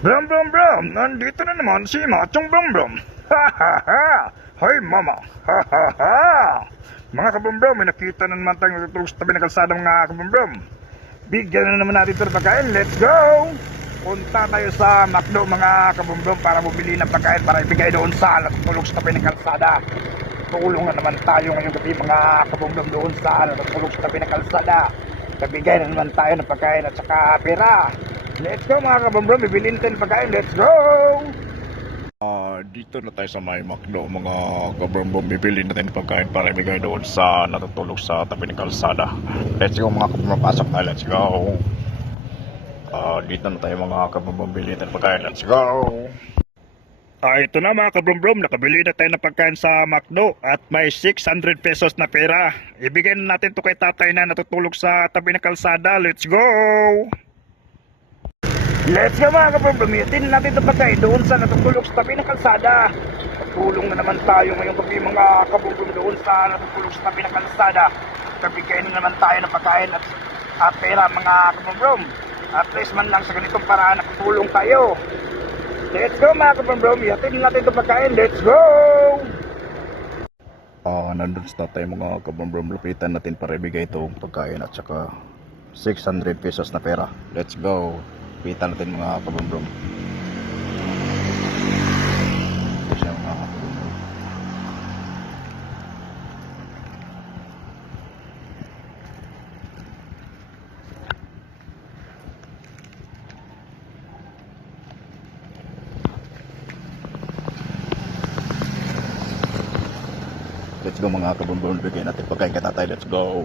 Brum brum brum, nandito na naman si Machong Brum Brum. Ha ha ha! Hoy mama! Ha ha ha! Mga kabumbrum, may nakita na naman tayong natutulog sa tabi ng kalsada mga kabumbrum. Bigyan na naman natin ito ng pagkain, let's go! Punta tayo sa McDo mga kabumbrum para bumili ng pagkain para ibigay doon sa natutulog sa tabi ng kalsada. Tulong na naman tayo ngayong gabi mga kabumbrum doon sa natutulog sa tabi ng kalsada. Nabigay na naman tayo ng pagkain at saka pera. Let's go mga kabumbrum, bibilin tayo ng pagkain, let's go! Dito na tayo sa may McDo mga kabumbrum, bibili natin ng pagkain para ibigay doon sa natutulog sa tabi ng kalsada. Let's go mga kabumbrum, pasok na, let's go! Dito na tayo mga kabumbrum, bili natin ng pagkain, let's go! Ito na mga kabumbrum, nakabili na tayo ng pagkain sa McDo at may 600 pesos na pera. Ibigay na natin to kay tatay na natutulog sa tabi ng kalsada, let's go! Let's go mga kabumbrum, itin natin itong pagkain doon sa natutulog sa tabi ng kalsada. Tulong na naman tayo ngayong gabi mga kabumbrum doon sa natutulog sa tabi ng kalsada. Kabigay na naman tayo ng pagkain at pera mga kabumbrum. At least man lang sa ganitong paraan nakatulong tayo. Let's go mga kabumbrum, itin natin itong pagkain, let's go! Nandun sa tayo mga kabumbrum, lupitan natin para ibigay itong pagkain at saka 600 pesos na pera. Let's go! Kita natin mga kabumbrum. Ito siya mga kabumbrum. Let's go mga kabumbrum. Bigyan natin pagkain kay tatay. Let's go.